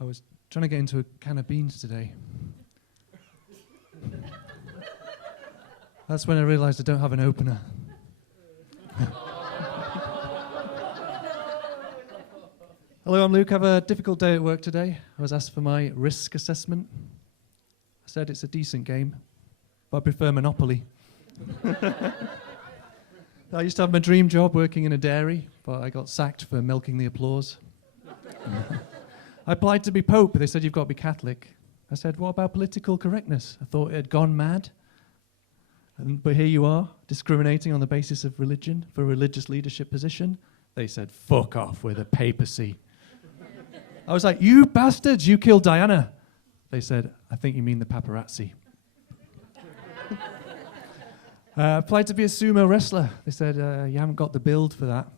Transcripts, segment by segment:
I was trying to get into a can of beans today. That's when I realised I don't have an opener. Hello, I'm Luke. I have a difficult day at work today. I was asked for my risk assessment. I said it's a decent game, but I prefer Monopoly. I used to have my dream job working in a dairy, but I got sacked for milking the applause. I applied to be Pope, but they said you've got to be Catholic. I said, what about political correctness? I thought it had gone mad. But here you are, discriminating on the basis of religion for a religious leadership position. They said, fuck off with the papacy. I was like, you bastards, you killed Diana. They said, I think you mean the paparazzi. Applied to be a sumo wrestler. They said, you haven't got the build for that.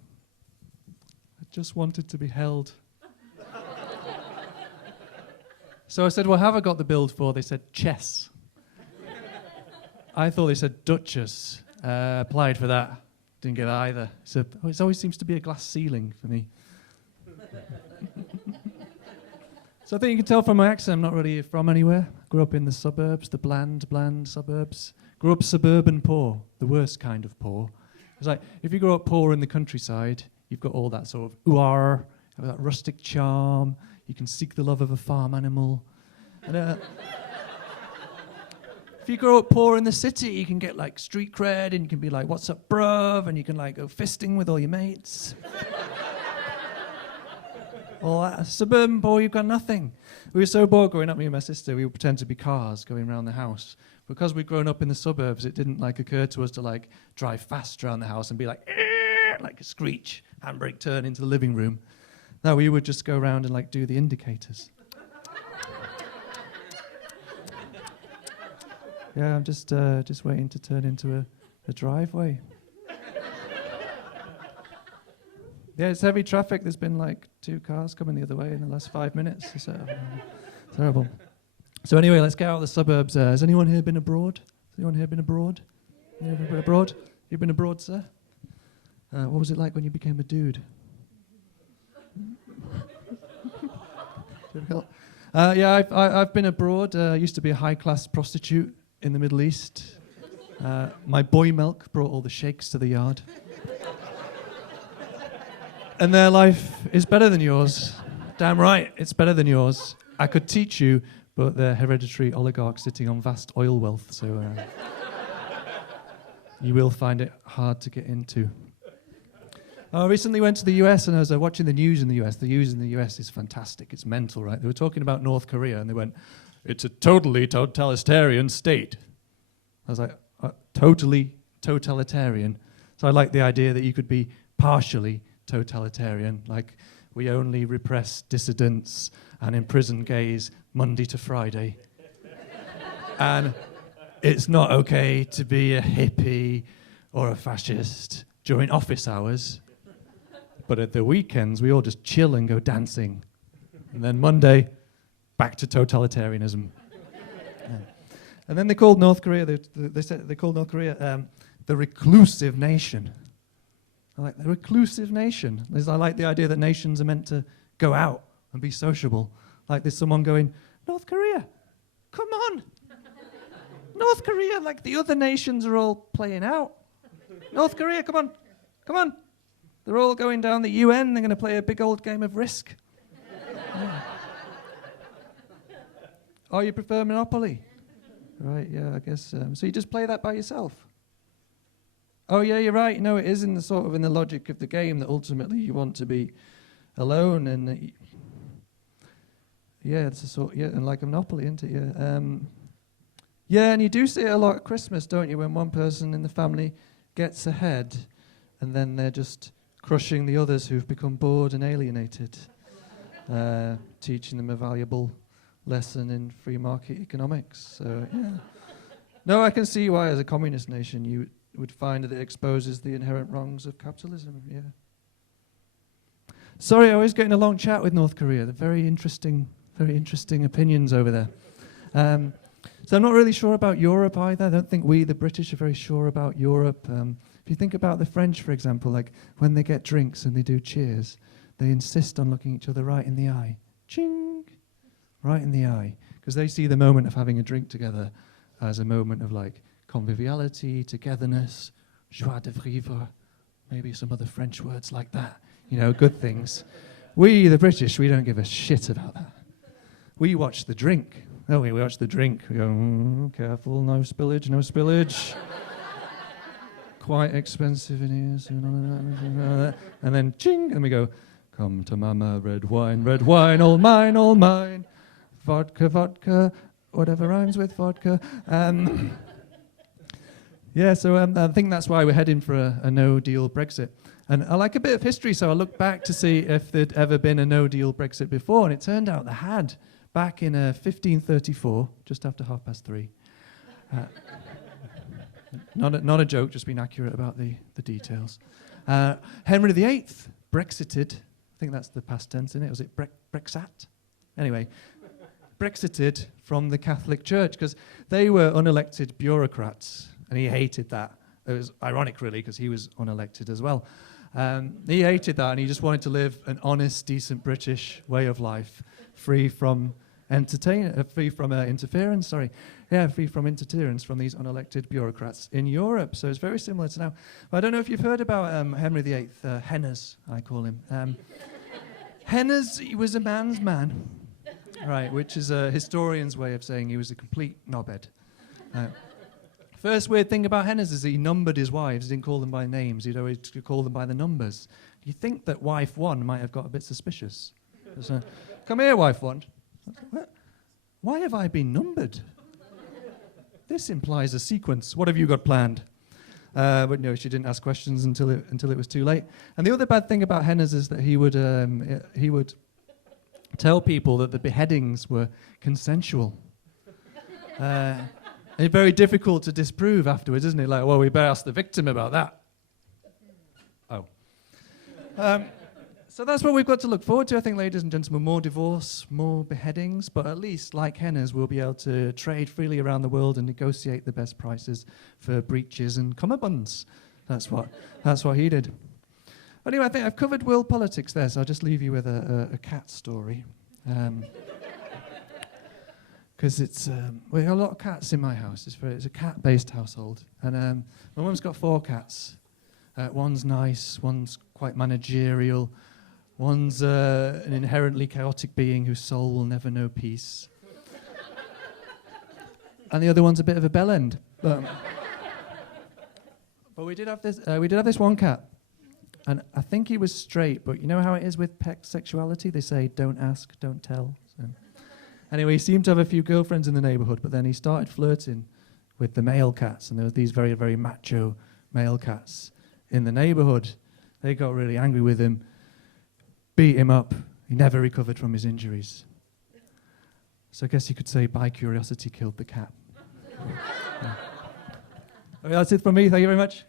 I just wanted to be held. So I said, well, have I got the build for? They said, chess. I thought they said Duchess. Applied for that. Didn't get that either. So it always seems to be a glass ceiling for me. So I think you can tell from my accent I'm not really from anywhere. Grew up in the suburbs, the bland suburbs. Grew up suburban poor, the worst kind of poor. It's like, if you grow up poor in the countryside, you've got all that sort of ooh-ah, that rustic charm. You can seek the love of a farm animal. And, if you grow up poor in the city, you can get like street cred and you can be like, what's up, bruv? And you can like go fisting with all your mates. Or suburban poor, you've got nothing. We were so bored growing up, me and my sister, we would pretend to be cars going around the house. Because we'd grown up in the suburbs, it didn't like occur to us to like drive fast around the house and be like a screech, handbrake turn into the living room. No, we would just go around and like do the indicators. Yeah, I'm just waiting to turn into a driveway. Yeah, it's heavy traffic. There's been like 2 cars coming the other way in the last 5 minutes. It's terrible. So anyway, let's get out of the suburbs. Has anyone here been abroad? Has anyone here been abroad? You ever been abroad? You've been abroad, sir? What was it like when you became a dude? Difficult. Yeah, I've been abroad. I used to be a high-class prostitute in the Middle East. My boy milk brought all the sheikhs to the yard. And their life is better than yours. Damn right, it's better than yours. I could teach you, but they're hereditary oligarchs sitting on vast oil wealth, so you will find it hard to get into. I recently went to the US and I was watching the news in the US. The news in the US is fantastic. It's mental, right? They were talking about North Korea and they went, it's a totally totalitarian state. I was like, totally totalitarian. So I like the idea that you could be partially totalitarian, like we only repress dissidents and imprison gays Monday to Friday. And it's not okay to be a hippie or a fascist during office hours. But at the weekends, we all just chill and go dancing. And then Monday, back to totalitarianism. Yeah. And then they called North Korea, they called North Korea the reclusive nation. I like the reclusive nation. I like the idea that nations are meant to go out and be sociable. Like there's someone going, North Korea, come on. North Korea, like the other nations are all playing out. North Korea, come on, come on. They're all going down the UN. They're going to play a big old game of Risk. Yeah. Oh, you prefer Monopoly? Right, yeah, I guess. So you just play that by yourself? Oh, yeah, you're right. No, it is in the logic of the game that ultimately you want to be alone. And yeah, it's and like a Monopoly, isn't it? Yeah. Yeah, and you do see it a lot at Christmas, don't you? When one person in the family gets ahead, and then they're just crushing the others who've become bored and alienated, teaching them a valuable lesson in free market economics. So, yeah. No, I can see why, as a communist nation, you would find that it exposes the inherent wrongs of capitalism, yeah. Sorry, I was getting a long chat with North Korea. They're very interesting opinions over there. So I'm not really sure about Europe either. I don't think we, the British, are very sure about Europe. If you think about the French, for example, like when they get drinks and they do cheers, they insist on looking each other right in the eye. Ching! right in the eye, because they see the moment of having a drink together as a moment of like conviviality, togetherness, joie de vivre, maybe some other French words like that, you know, good things. We, the British, we don't give a shit about that. We watch the drink. Oh, we watch the drink. We go, careful, no spillage, no spillage. Quite expensive in here, so none of that. And then, ching, and we go, come to mama, red wine, all mine, all mine. Vodka, vodka, whatever rhymes with vodka. Yeah, so I think that's why we're heading for a no-deal Brexit. And I like a bit of history, so I looked back to see if there'd ever been a no-deal Brexit before, and it turned out there had. Back in 1534, just after 3:30. Not a joke, just being accurate about the details. Henry VIII Brexited. I think that's the past tense, isn't it? Was it Brexat? Anyway, Brexited from the Catholic Church because they were unelected bureaucrats, and he hated that. It was ironic, really, because he was unelected as well. He hated that, and he just wanted to live an honest, decent British way of life, free from interference. Free from interference from these unelected bureaucrats in Europe. So it's very similar to now. But I don't know if you've heard about Henry VIII, Hennes, I call him. Hennes, he was a man's man, right? Which is a historian's way of saying he was a complete knobhead. First weird thing about Hennes is he numbered his wives. He didn't call them by names. He'd always call them by the numbers. You think that wife one might have got a bit suspicious. So, come here, wife one. Why have I been numbered? This implies a sequence. What have you got planned? But no, she didn't ask questions until it was too late. And the other bad thing about Hennes is that he would tell people that the beheadings were consensual. And very difficult to disprove afterwards, isn't it? Like, well, we better ask the victim about that. Oh. So that's what we've got to look forward to, I think, ladies and gentlemen. More divorce, more beheadings, but at least, like Hennes, we'll be able to trade freely around the world and negotiate the best prices for breeches and cummerbunds. That's what he did. Anyway, I think I've covered world politics there, so I'll just leave you with a cat story. Because we have a lot of cats in my house. It's a cat-based household. And my mum's got 4 cats. One's nice, one's quite managerial, one's an inherently chaotic being whose soul will never know peace. And the other one's a bit of a bellend. But we did have this one cat. And I think he was straight, but you know how it is with pet sexuality? They say, don't ask, don't tell. So. Anyway, he seemed to have a few girlfriends in the neighborhood, but then he started flirting with the male cats, and there were these very, very macho male cats in the neighborhood. They got really angry with him, beat him up. He never recovered from his injuries. So I guess you could say by curiosity killed the cat. Yeah. Okay, that's it from me. Thank you very much.